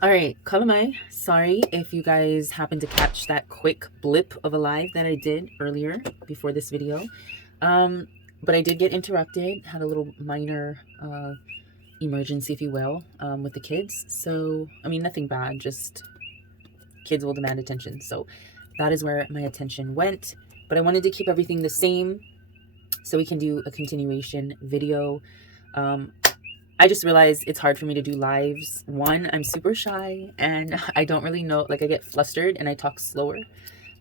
All right, Kalamai, sorry if you guys happened to catch that quick blip of a live that I did earlier before this video. Um, but I did get interrupted, had a little minor emergency, if you will, with the kids. So, I mean, nothing bad, just kids will demand attention. So that is where my attention went. But I wanted to keep everything the same so we can do a continuation video. Um, I just realized it's hard for me to do lives. One, I'm super shy and I don't really know, like I get flustered and I talk slower.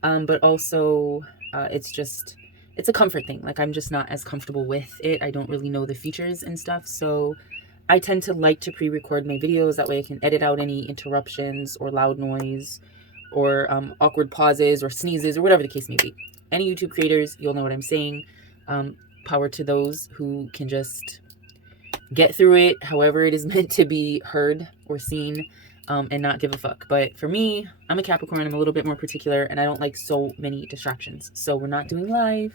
But also it's a comfort thing. Like I'm just not as comfortable with it. I don't really know the features and stuff. So I tend to like to pre-record my videos. That way I can edit out any interruptions or loud noise or awkward pauses or sneezes or whatever the case may be. Any YouTube creators, you'll know what I'm saying. Power to those who can just get through it however it is meant to be heard or seen, and not give a fuck. But for me, I'm a Capricorn. I'm a little bit more particular and I don't like so many distractions. So we're not doing live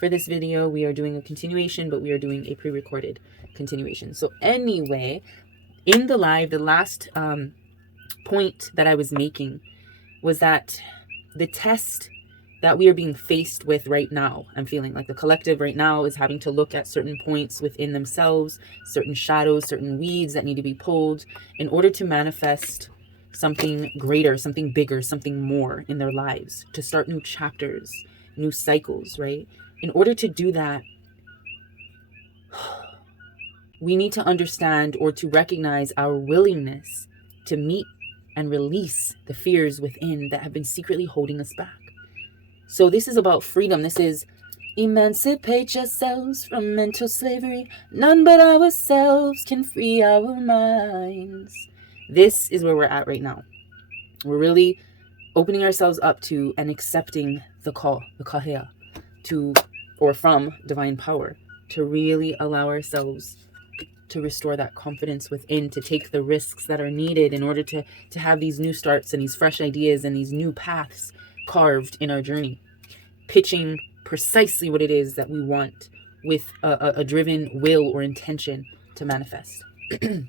for this video. We are doing a continuation, but we are doing a pre-recorded continuation. So anyway, in the live, the last point that I was making was that the test that we are being faced with right now, I'm feeling like the collective right now is having to look at certain points within themselves, certain shadows, certain weeds that need to be pulled in order to manifest something greater, something bigger, something more in their lives, to start new chapters, new cycles, right? In order to do that, we need to understand or to recognize our willingness to meet and release the fears within that have been secretly holding us back. So this is about freedom. This is emancipate yourselves from mental slavery. None but ourselves can free our minds. This is where we're at right now. We're really opening ourselves up to and accepting the call, the kahea, to or from divine power, to really allow ourselves to restore that confidence within, to take the risks that are needed in order to have these new starts and these fresh ideas and these new paths carved in our journey, pitching precisely what it is that we want with a driven will or intention to manifest. All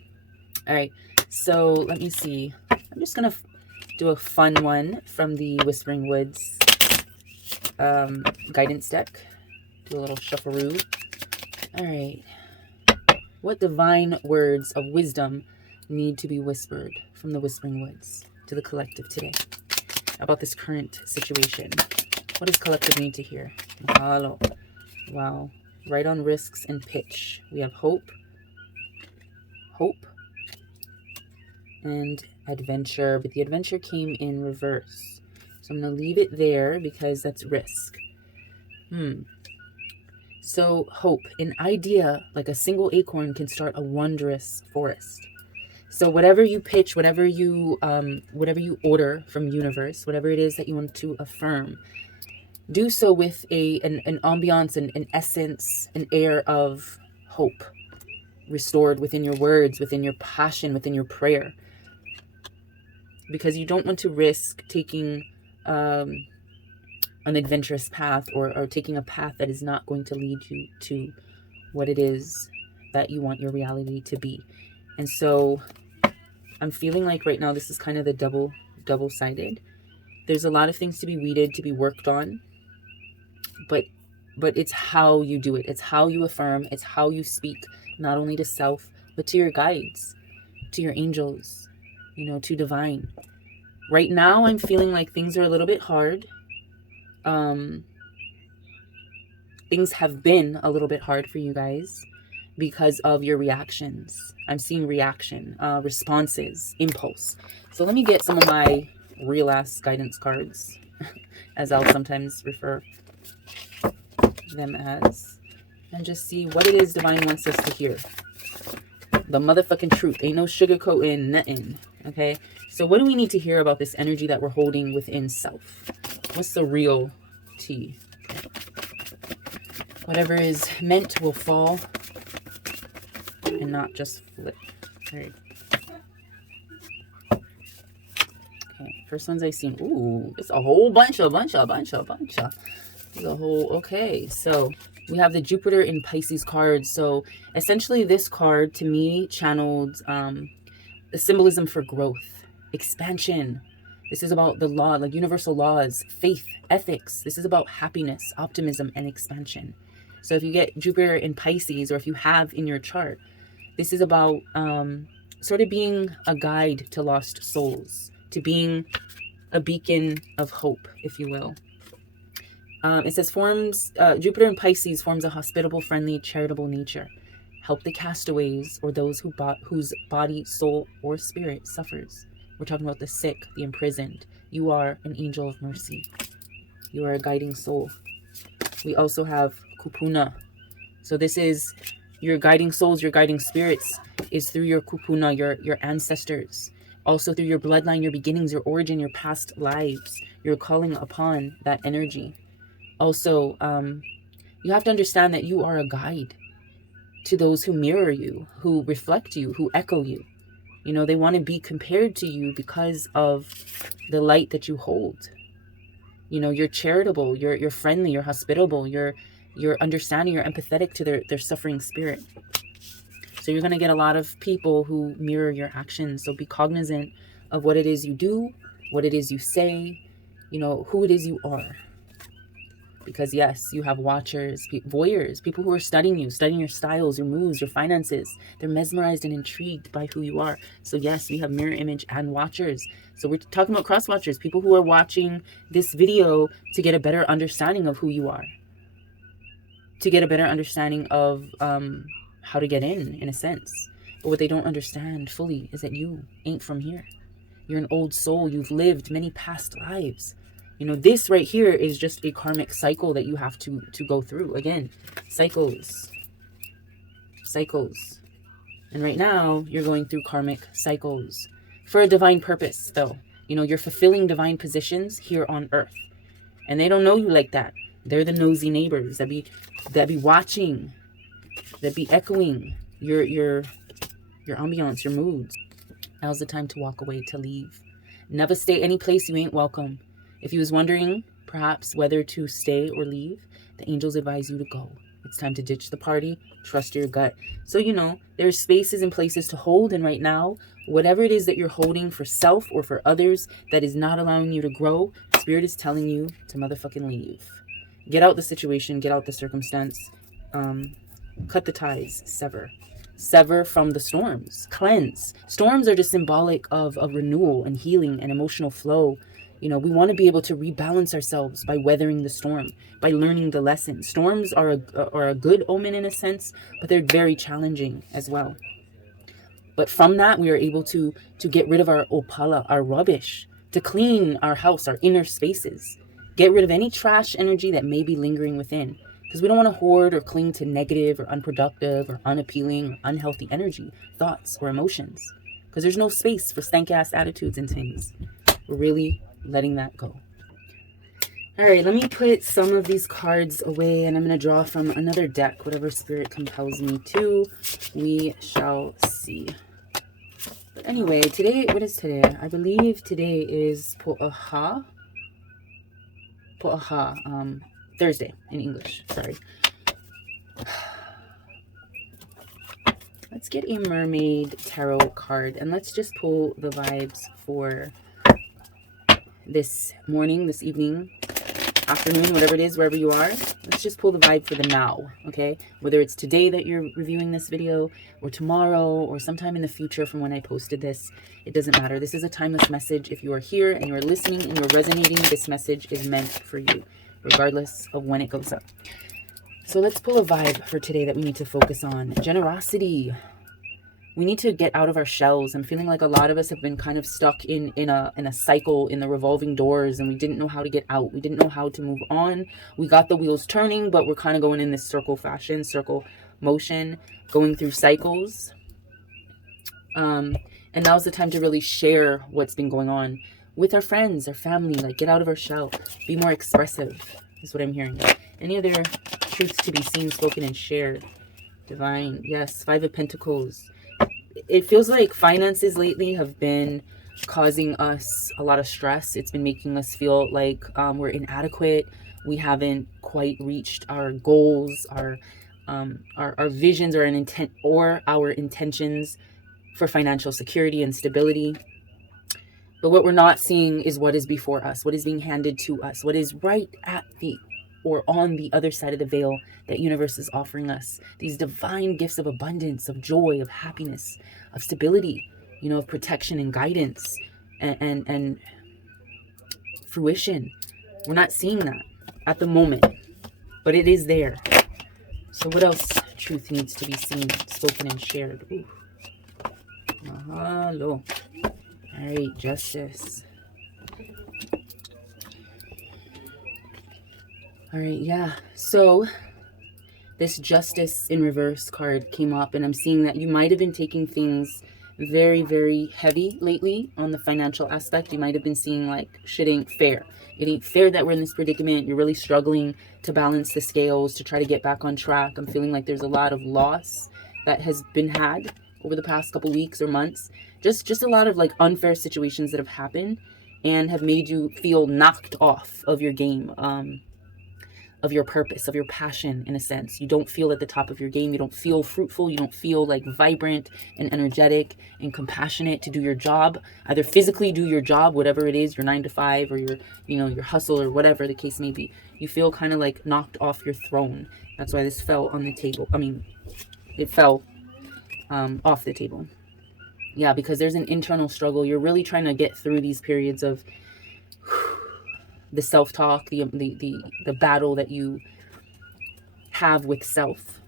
right, so let me see. I'm just gonna do a fun one from the Whispering Woods guidance deck. Do a little shuffle-roo. All right. What divine words of wisdom need to be whispered from the Whispering Woods to the collective today about this current situation? What does collective need to hear? Mahalo. Wow. Right on risks and pitch. We have hope, and adventure. But the adventure came in reverse. So I'm going to leave it there because that's risk. So hope, an idea like a single acorn can start a wondrous forest. So whatever you pitch, whatever you order from universe, whatever it is that you want to affirm, do so with an ambiance, an essence, an air of hope restored within your words, within your passion, within your prayer. Because you don't want to risk taking an adventurous path or taking a path that is not going to lead you to what it is that you want your reality to be. And so I'm feeling like right now this is kind of the double-sided. There's a lot of things to be weeded, to be worked on, but it's how you do it. It's how you affirm. It's how you speak, not only to self, but to your guides, to your angels, to divine. Right now, I'm feeling like things are a little bit hard. Things have been a little bit hard for you guys because of your reactions. I'm seeing reaction, responses, impulse. So let me get some of my real ass guidance cards, as I'll sometimes refer them as, and just see what it is divine wants us to hear. The motherfucking truth. Ain't no sugarcoating nothing. Okay? So what do we need to hear about this energy that we're holding within self? What's the real tea? Whatever is meant will fall and not just flip. All right. Okay, first ones I've seen. Ooh, it's a whole bunch of. There's a whole, okay. So we have the Jupiter in Pisces card. So essentially this card to me channeled the symbolism for growth. expansion. This is about the law, like universal laws, faith, ethics. This is about happiness, optimism, and expansion. So if you get Jupiter in Pisces, or if you have in your chart, this is about sort of being a guide to lost souls, to being a beacon of hope, if you will. It says Jupiter in Pisces forms a hospitable, friendly, charitable nature. Help the castaways or those whose body, soul, or spirit suffers. We're talking about the sick, the imprisoned. You are an angel of mercy. You are a guiding soul. We also have kupuna. So this is your guiding souls, your guiding spirits is through your kupuna, your ancestors. Also through your bloodline, your beginnings, your origin, your past lives. You're calling upon that energy. Also, you have to understand that you are a guide to those who mirror you, who reflect you, who echo you. You know, they want to be compared to you because of the light that you hold. You know, you're charitable, you're friendly, you're hospitable, you're understanding, you're empathetic to their suffering spirit. So you're going to get a lot of people who mirror your actions. So be cognizant of what it is you do, what it is you say, you know, who it is you are. Because yes, you have watchers, voyeurs, people who are studying you, studying your styles, your moves, your finances. They're mesmerized and intrigued by who you are. So yes, we have mirror image and watchers. So we're talking about cross watchers, people who are watching this video to get a better understanding of who you are, to get a better understanding of how to get in a sense. But what they don't understand fully is that you ain't from here. You're an old soul. You've lived many past lives. You know, this right here is just a karmic cycle that you have to go through. Again, cycles. And right now, you're going through karmic cycles for a divine purpose, though. You know, you're fulfilling divine positions here on earth. And they don't know you like that. They're the nosy neighbors that be watching, that be echoing your ambiance, your moods. Now's the time to walk away, to leave. Never stay any place you ain't welcome. If you was wondering, perhaps, whether to stay or leave, the angels advise you to go. It's time to ditch the party, trust your gut. So, you know, there's spaces and places to hold. And right now, whatever it is that you're holding for self or for others that is not allowing you to grow, Spirit is telling you to motherfucking leave. Get out the situation, get out the circumstance, cut the ties, sever. Sever from the storms, cleanse. Storms are just symbolic of renewal and healing and emotional flow. You know, we want to be able to rebalance ourselves by weathering the storm, by learning the lesson. Storms are a good omen in a sense, but they're very challenging as well. But from that, we are able to get rid of our opala, our rubbish, to clean our house, our inner spaces. Get rid of any trash energy that may be lingering within. Because we don't want to hoard or cling to negative or unproductive or unappealing or unhealthy energy, thoughts, or emotions. Because there's no space for stank-ass attitudes and things. We're really letting that go. All right, let me put some of these cards away, and I'm going to draw from another deck, whatever Spirit compels me to. We shall see. But anyway, today, what is today? I believe today is Po'aha. Thursday in English, sorry. Let's get a mermaid tarot card, and let's just pull the vibes for this morning, this evening, afternoon, whatever it is, wherever you are. Let's just pull the vibe for the now, okay? Whether it's today that you're reviewing this video, or tomorrow, or sometime in the future from when I posted this, it doesn't matter. This is a timeless message. If you are here and you're listening and you're resonating, this message is meant for you, regardless of when it goes up. So let's pull a vibe for today that we need to focus on. Generosity. We need to get out of our shells. I'm feeling like a lot of us have been kind of stuck in a cycle, in the revolving doors, and we didn't know how to get out. We didn't know how to move on. We got the wheels turning, but we're kind of going in this circle motion, going through cycles. And now's the time to really share what's been going on with our friends, our family. Like, get out of our shell. Be more expressive, is what I'm hearing. Any other truths to be seen, spoken, and shared? Divine. Yes, 5 of Pentacles. It feels like finances lately have been causing us a lot of stress. It's been making us feel like we're inadequate. We haven't quite reached our goals, our visions, or an intent, or our intentions for financial security and stability. But what we're not seeing is what is before us, what is being handed to us, what is right at the or on the other side of the veil that universe is offering us. These divine gifts of abundance, of joy, of happiness, of stability, you know, of protection and guidance and fruition. We're not seeing that at the moment, but it is there. So what else truth needs to be seen, spoken, and shared? Ooh. Mahalo. All right, justice. All right, yeah. So this justice in reverse card came up, and I'm seeing that you might have been taking things very, very heavy lately on the financial aspect. You might have been seeing like shit ain't fair. It ain't fair that we're in this predicament. You're really struggling to balance the scales, to try to get back on track. I'm feeling like there's a lot of loss that has been had over the past couple weeks or months. Just a lot of like unfair situations that have happened and have made you feel knocked off of your game, of your purpose, of your passion, in a sense. You don't feel at the top of your game. You don't feel fruitful. You don't feel like vibrant and energetic and compassionate to do your job. Either physically do your job, whatever it is, your 9 to 5 or your, you know, your hustle or whatever the case may be. You feel kind of like knocked off your throne. That's why this fell on the table. I mean, it fell off the table. Yeah, because there's an internal struggle. You're really trying to get through these periods of the self-talk, the battle that you have with self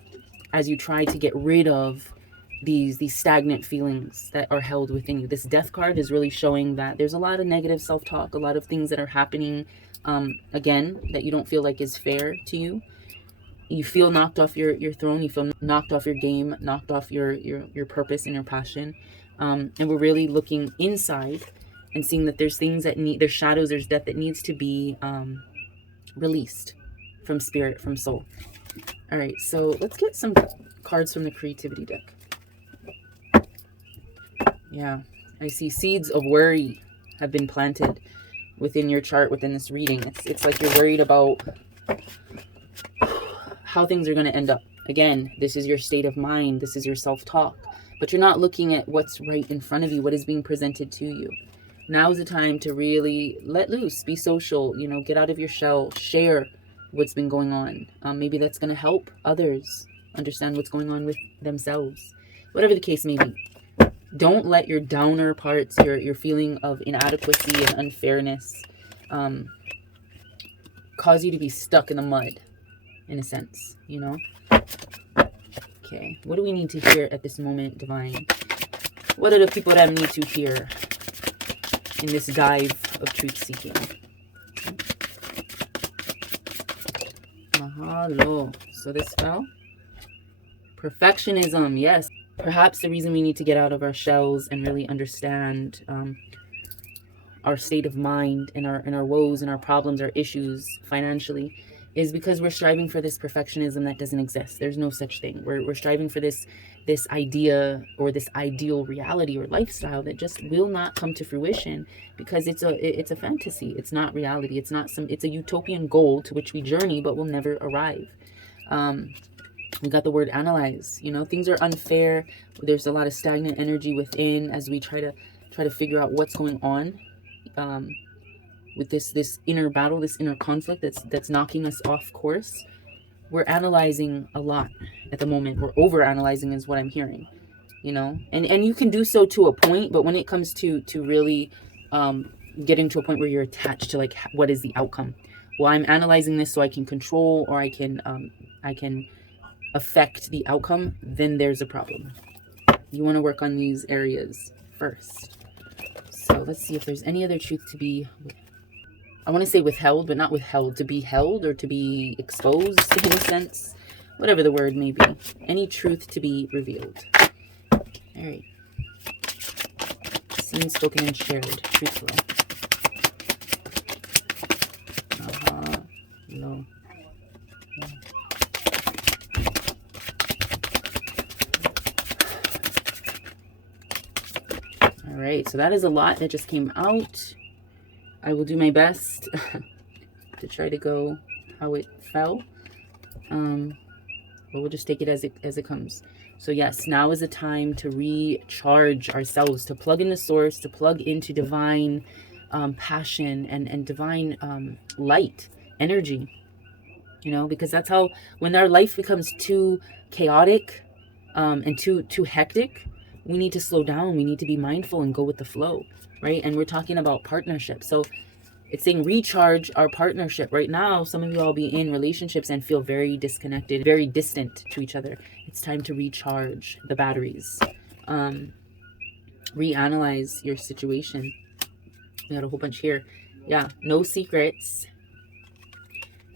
as you try to get rid of these stagnant feelings that are held within you. This death card is really showing that there's a lot of negative self-talk, a lot of things that are happening, again, that you don't feel like is fair to you. You feel knocked off your throne. You feel knocked off your game, knocked off your purpose and your passion. And we're really looking inside and seeing that there's things that there's shadows, there's death that needs to be released from spirit, from soul. All right, so let's get some cards from the creativity deck. Yeah, I see seeds of worry have been planted within your chart, within this reading. It's like you're worried about how things are going to end up. Again, this is your state of mind. This is your self-talk. But you're not looking at what's right in front of you, what is being presented to you. Now is the time to really let loose, be social, you know, get out of your shell, share what's been going on. Maybe that's going to help others understand what's going on with themselves. Whatever the case may be. Don't let your downer parts, your feeling of inadequacy and unfairness cause you to be stuck in the mud, in a sense, you know? Okay, what do we need to hear at this moment, Divine? What are the people that need to hear in this dive of truth-seeking? Mahalo. So this fell. Perfectionism, yes. Perhaps the reason we need to get out of our shells and really understand our state of mind and our woes and our problems, our issues financially, is because we're striving for this perfectionism that doesn't exist. There's no such thing. We're striving for this idea or this ideal reality or lifestyle that just will not come to fruition because it's a fantasy. It's not reality. It's a utopian goal to which we journey but will never arrive. We got the word analyze. You know, things are unfair. There's a lot of stagnant energy within as we try to figure out what's going on. With this inner battle, this inner conflict that's knocking us off course. We're analyzing a lot at the moment. We're over analyzing is what I'm hearing, you know, and you can do so to a point, but when it comes to really getting to a point where you're attached to like what is the outcome, well, I'm analyzing this so I can control or I can affect the outcome, then there's a problem. You want to work on these areas first. So let's see if there's any other truth to be, I want to say withheld, but not withheld, to be held or to be exposed in a sense, whatever the word may be. Any truth to be revealed. All right. Seen, spoken, and shared. Truthful. No. All right. So that is a lot that just came out. I will do my best to try to go how it fell. But we'll just take it as it comes. So yes, now is the time to recharge ourselves, to plug in the source, to plug into divine passion and divine light, energy, you know, because that's how, when our life becomes too chaotic and too hectic, we need to slow down. We need to be mindful and go with the flow, right? And we're talking about partnership. So it's saying recharge our partnership. Right now, some of you all be in relationships and feel very disconnected, very distant to each other. It's time to recharge the batteries. Reanalyze your situation. We got a whole bunch here. Yeah, no secrets.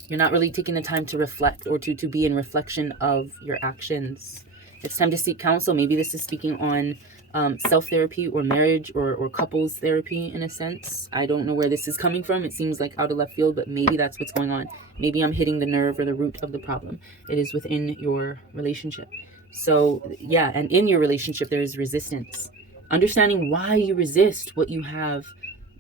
You're not really taking the time to reflect or to be in reflection of your actions. It's time to seek counsel. Maybe this is speaking on self-therapy or marriage or couples therapy in a sense. I don't know where this is coming from. It seems like out of left field, but maybe that's what's going on. Maybe I'm hitting the nerve or the root of the problem. It is within your relationship. So yeah, and in your relationship, there is resistance. Understanding why you resist what you have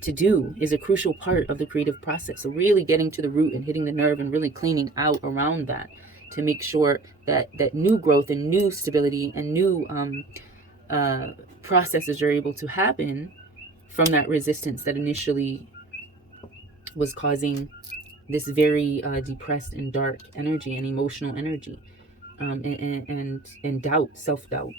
to do is a crucial part of the creative process. So really getting to the root and hitting the nerve and really cleaning out around that to make sure that new growth and new stability and new processes are able to happen from that resistance that initially was causing this very depressed and dark energy and emotional energy, and doubt, self-doubt,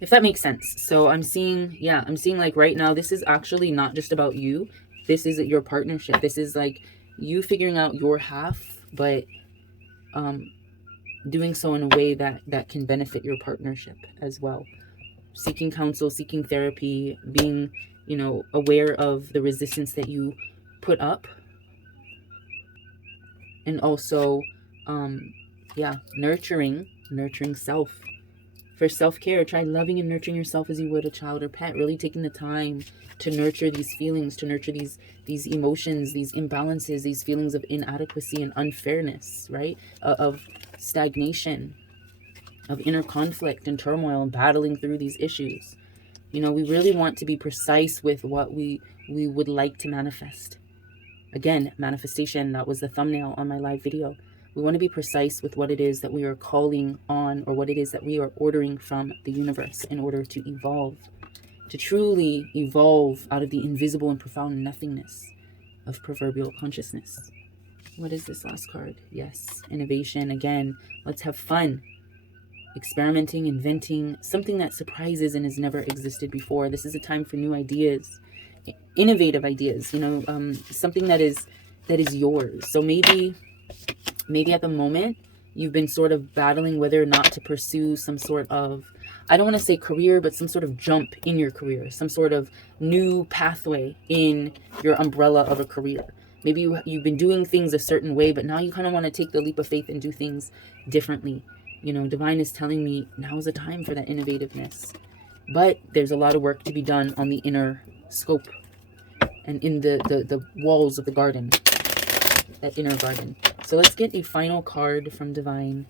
if that makes sense. So I'm seeing, yeah, I'm seeing like right now, this is actually not just about you. This is your partnership. This is like you figuring out your half, but doing so in a way that can benefit your partnership as well. Seeking counsel, seeking therapy, being, you know, aware of the resistance that you put up, and also yeah, nurturing self. For self-care, try loving and nurturing yourself as you would a child or pet. Really taking the time to nurture these feelings, to nurture these emotions, these imbalances, these feelings of inadequacy and unfairness, right? Of stagnation, of inner conflict and turmoil and battling through these issues. You know, we really want to be precise with what we would like to manifest. Again, manifestation, that was the thumbnail on my live video. We want to be precise with what it is that we are calling on, or what it is that we are ordering from the universe in order to evolve, to truly evolve out of the invisible and profound nothingness of proverbial consciousness. What is this last card? Yes, innovation. Again, let's have fun. Experimenting, inventing, something that surprises and has never existed before. This is a time for new ideas, innovative ideas, you know, something that is yours. So maybe at the moment you've been sort of battling whether or not to pursue some sort of, I don't want to say career, but some sort of jump in your career, some sort of new pathway in your umbrella of a career. Maybe you've been doing things a certain way, but now you kind of want to take the leap of faith and do things differently. You know, divine is telling me now is the time for that innovativeness. But there's a lot of work to be done on the inner scope and in the walls of the garden, that inner garden. So let's get a final card from divine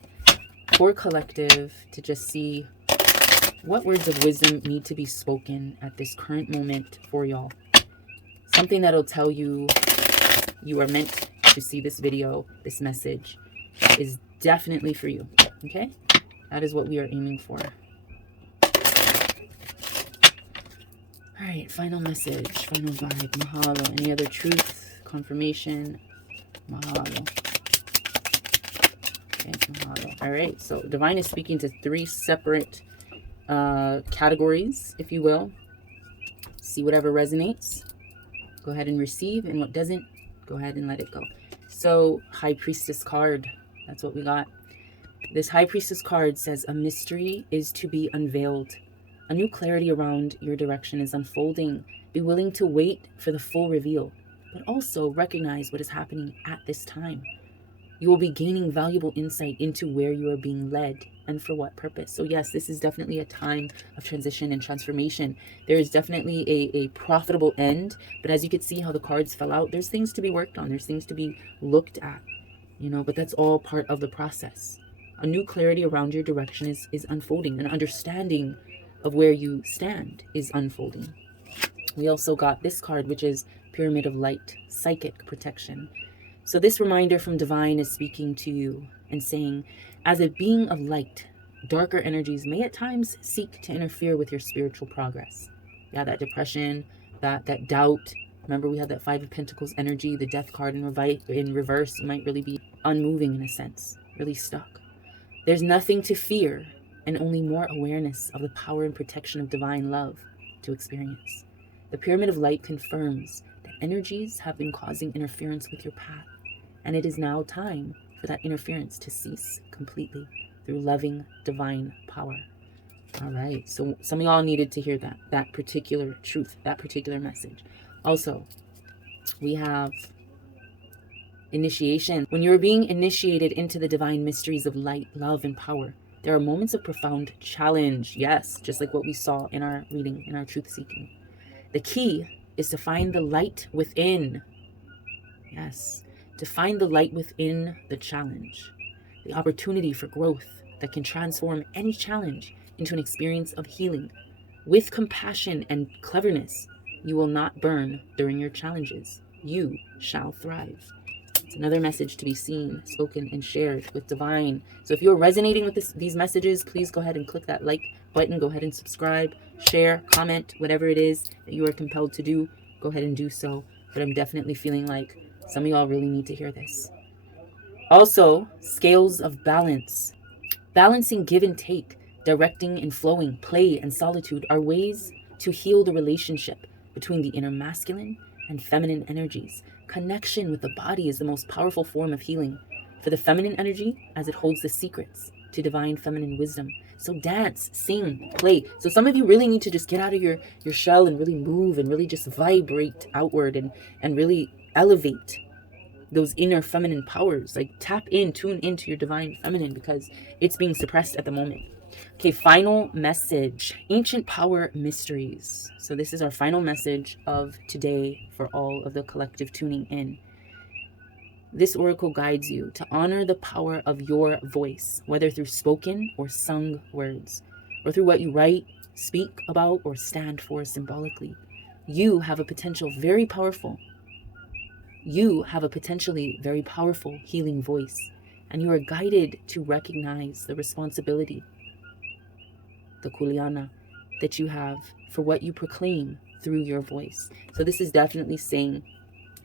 for collective to just see what words of wisdom need to be spoken at this current moment for y'all. Something that'll tell you you are meant to see this video, this message is definitely for you. Okay? That is what we are aiming for. All right, final message, final vibe, mahalo. Any other truth, confirmation, mahalo. Okay, mahalo. All right, so divine is speaking to 3 separate categories, if you will. See whatever resonates. Go ahead and receive, and what doesn't, go ahead and let it go. So, High Priestess card, that's what we got. This High Priestess card says, a mystery is to be unveiled. A new clarity around your direction is unfolding. Be willing to wait for the full reveal, but also recognize what is happening at this time. You will be gaining valuable insight into where you are being led and for what purpose. So yes, this is definitely a time of transition and transformation. There is definitely a profitable end, but as you can see how the cards fell out, there's things to be worked on. There's things to be looked at, you know, but that's all part of the process. A new clarity around your direction is unfolding. An understanding of where you stand is unfolding. We also got this card, which is Pyramid of Light, Psychic Protection. So this reminder from divine is speaking to you and saying, as a being of light, darker energies may at times seek to interfere with your spiritual progress. Yeah, that depression, that doubt. Remember, we had that Five of Pentacles energy, the Death card in reverse. You might really be unmoving in a sense, really stuck. There's nothing to fear and only more awareness of the power and protection of divine love to experience. The Pyramid of Light confirms that energies have been causing interference with your path, and it is now time for that interference to cease completely through loving divine power. All right, so some of y'all needed to hear that particular truth, that particular message. Also, we have initiation. When you're being initiated into the divine mysteries of light, love, and power, there are moments of profound challenge. Yes, just like what we saw in our reading, in our truth seeking. The key is to find the light within. Yes, to find the light within the challenge. The opportunity for growth that can transform any challenge into an experience of healing. With compassion and cleverness, you will not burn during your challenges. You shall thrive. It's another message to be seen, spoken, and shared with divine. So if you're resonating with these messages, please go ahead and click that like button. Go ahead and subscribe, share, comment, whatever it is that you are compelled to do. Go ahead and do so. But I'm definitely feeling like some of y'all really need to hear this. Also, scales of balance. Balancing give and take, directing and flowing, play and solitude are ways to heal the relationship between the inner masculine and feminine energies. Connection with the body is the most powerful form of healing for the feminine energy, as it holds the secrets to divine feminine wisdom. So dance, sing, play. So some of you really need to just get out of your shell and really move and really just vibrate outward and really elevate those inner feminine powers. Like tap in, tune into your divine feminine, because it's being suppressed at the moment. Okay, final message. Ancient power mysteries. So this is our final message of today for all of the collective tuning in. This oracle guides you to honor the power of your voice, whether through spoken or sung words, or through what you write, speak about, or stand for symbolically. You have a potentially very powerful healing voice, and you are guided to recognize the responsibility, the kuleana, that you have for what you proclaim through your voice. So this is definitely saying,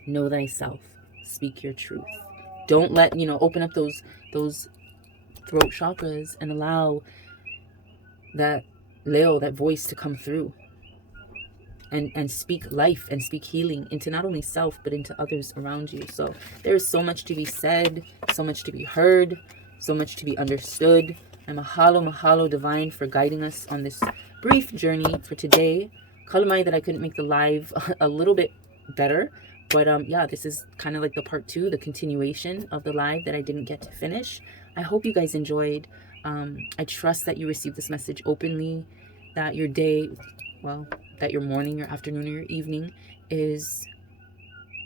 know thyself, speak your truth. Don't let, open up those throat chakras and allow that Leo, that voice, to come through and speak life and speak healing into not only self but into others around you. So there is so much to be said, so much to be heard, so much to be understood. And mahalo divine for guiding us on this brief journey for today. Kalamai that I couldn't make the live a little bit better, but yeah, this is kind of like the part 2, the continuation of the live that I didn't get to finish. I hope you guys enjoyed. I trust that you received this message openly, that your day, that your morning, your afternoon, or your evening is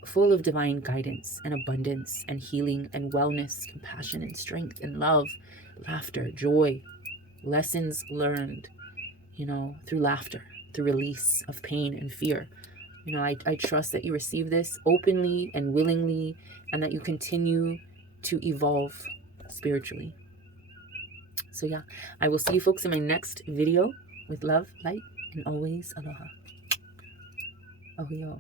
full of divine guidance and abundance and healing and wellness, compassion and strength and love, laughter, joy, lessons learned, through laughter, through release of pain and fear. I trust that you receive this openly and willingly, and that you continue to evolve spiritually. So yeah, I will see you folks in my next video. With love, light, and always aloha. Ohiyo.